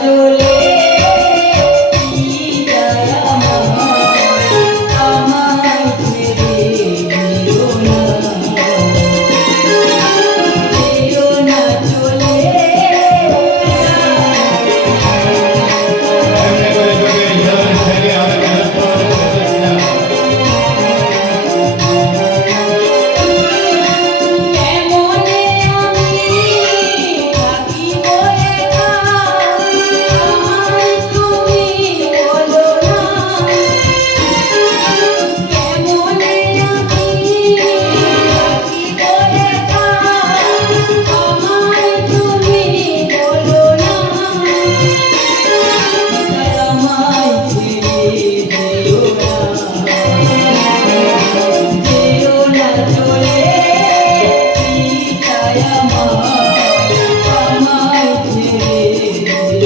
চলে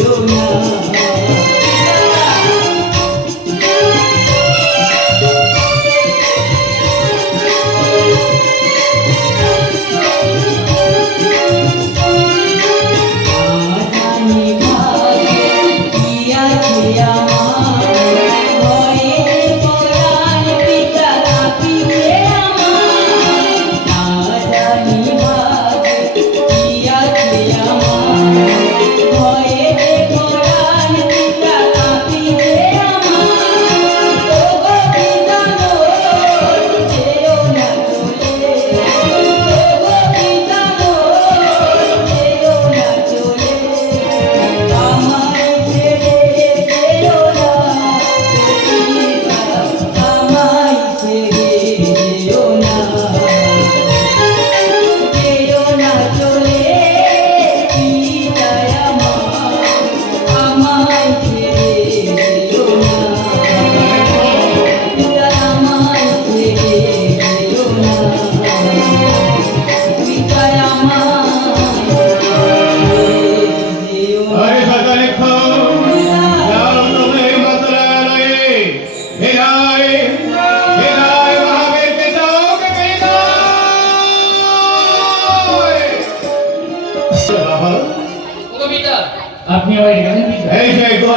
না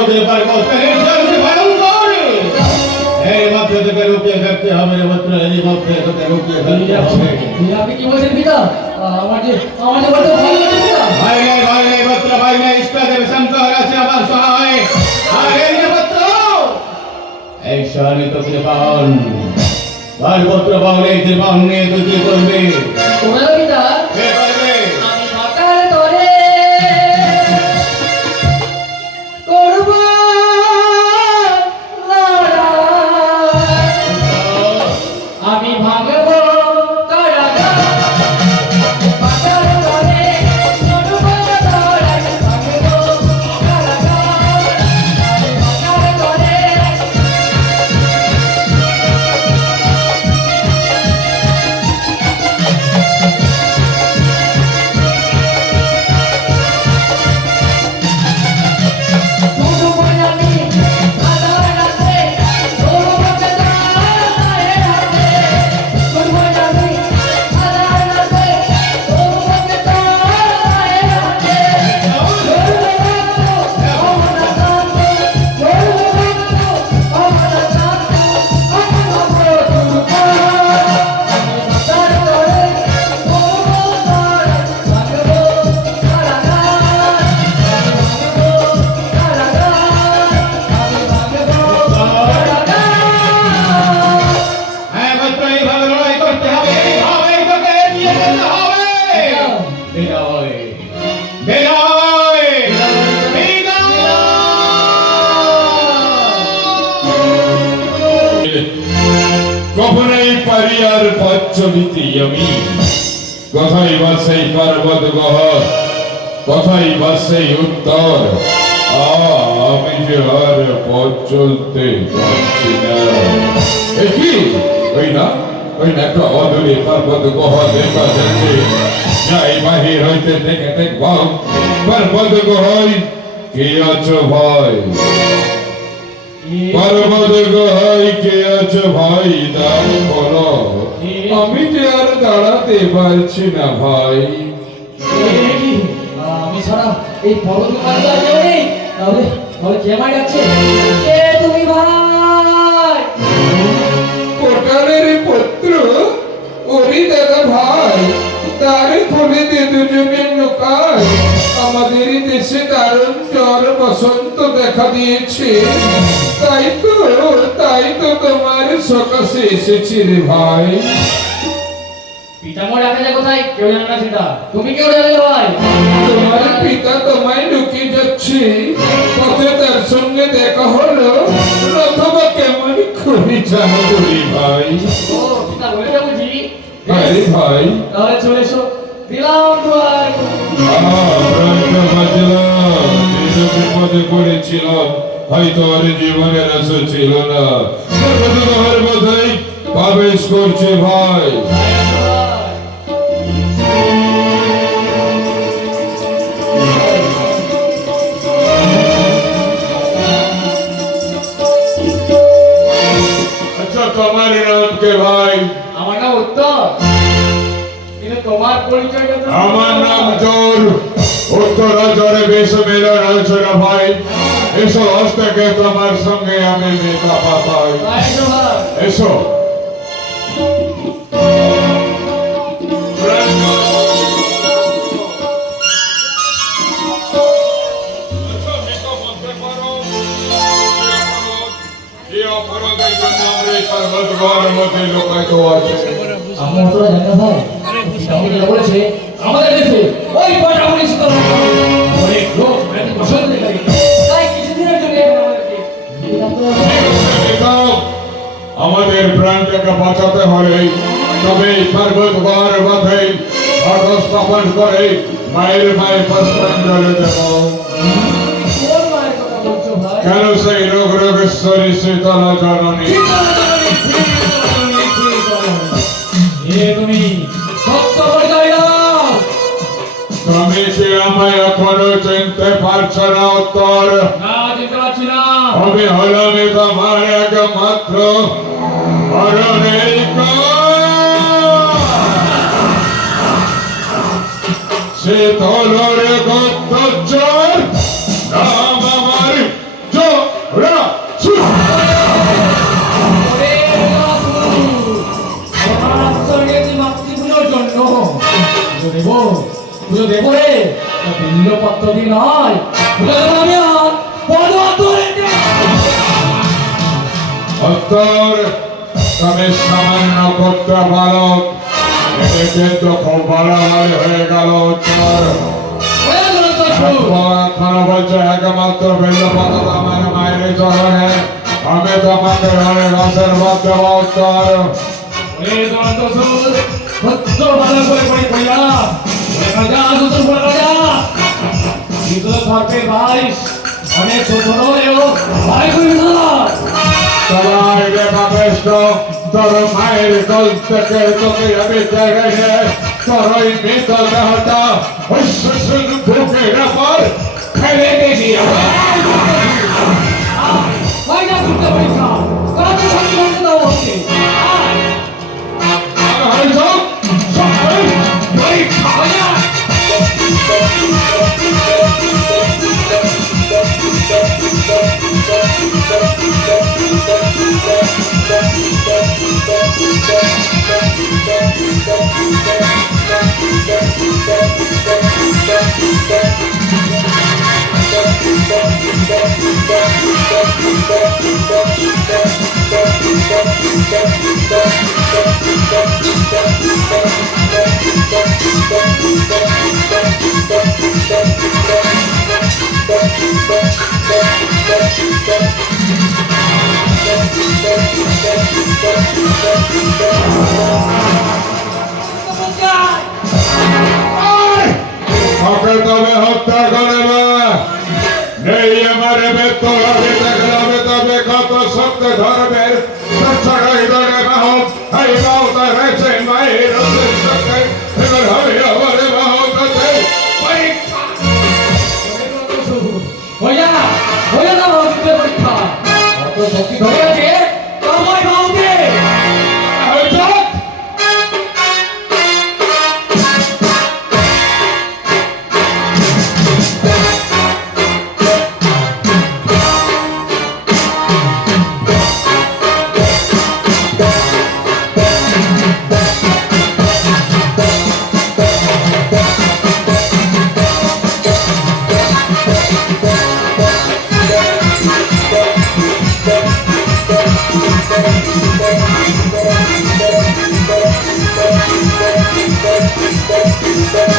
মাদ্রাসাদের এই মাদ্রাসাকে রুকিয়ে ভাই ভাই ভাই ভাই মাত্র নিয়ে তুই করবে? তোমরা পিতা। আমি চলিতে আমি। কথাই বাসেই পার্বত গহ কথাই বাসেই উত্তর। আ, আমি যে আর পথ চলতে পারছি না। কি? ওই না? ওই না একটা অদূরে পার্বত গহ দেখা যাচ্ছে। যাই বাহির হইতে দেখে দেখব পার্বত গহই কে আছো ভাই? পর্বত গহাই কে আছে ভাই? দান করো আমি যে আর দাঁড়াতে পারছি না ভাই। আমি ছাড়া এই পর্বত মাঝে আর কেউ নেই। তাহলে কে মাই ডাকছে কে তুমি ভাই? কোটালের পুত্র তারে খুলিতে দুজনে আমাদের দেশে দারুণ জ্বর বসন্ত দেখা দিয়েছে। তাই তো তাই তো তোমার সকাশে এসেছি রে ভাই। পিতামহ ডাকে যায় কোথায়? কেউ জানে না সেটা। তুমি কেউ জানলে ভাই? তোমার পিতা তোমায় লুকিয়ে যাচ্ছে। পথে তার সঙ্গে দেখা হলো। অথবা কেমন খুবই জানো ভাই। ও পিতা বলে যাব জি আরে ভাই পড়েছিলাম হয়তো জীবনের আশা ছিল না। বোধহয় প্রবেশ করছে ভাই। আচ্ছা তোমার নাম কে ভাই? আমার নাম উত্তর। কিন্তু তোমার আমার নাম জোর। উত্তর জোরে বেশ মিলন হয়েছে না ভাই। এসো আজ তোমার সঙ্গে আমি মেকা পাতাই। এসো। আমার বলেছে আমাদের দেশে ওই পাটামণি শিকার আমাদের প্রাণটাকে বাঁচাতে হলে তবে পর্বত গড় বাঁধে ঘট স্থাপন করে মায়ের মায়ের পুষ্পাঞ্জলি দেব। কোন সেই রোগ রোগেশ্বরী শীতলা জননী? তুমি কি আমায় এখনও চিনতে পারছ না উত্তর। আমি হলাম তোমার একমাত্র সে তলর গত্তর নাম আমার জোরা পুজো দেব রে ভিন্ন পদ্ধতি নয় পুজো দেব আমি আর পদ ধরে তুমি সামান্য করতে বালক। কিন্তু খুব বাড়াবাড়ি হয়ে গেল একমাত্র আমার মায়ের চরণে আমি তোমাকে উত্তর অনেক ছোট ভাই সবাই রে বাবেষ্ট তোর মায়ের কল থেকে তোকে আমি দেখে তোর ওই দেহটা বুকের উপর ফেলে দিবি। ওকে তবে হত্যা করবে নেই আমার Lord. Thank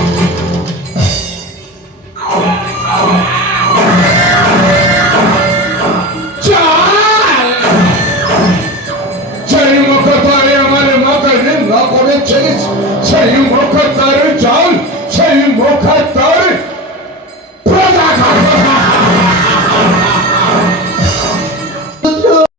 you.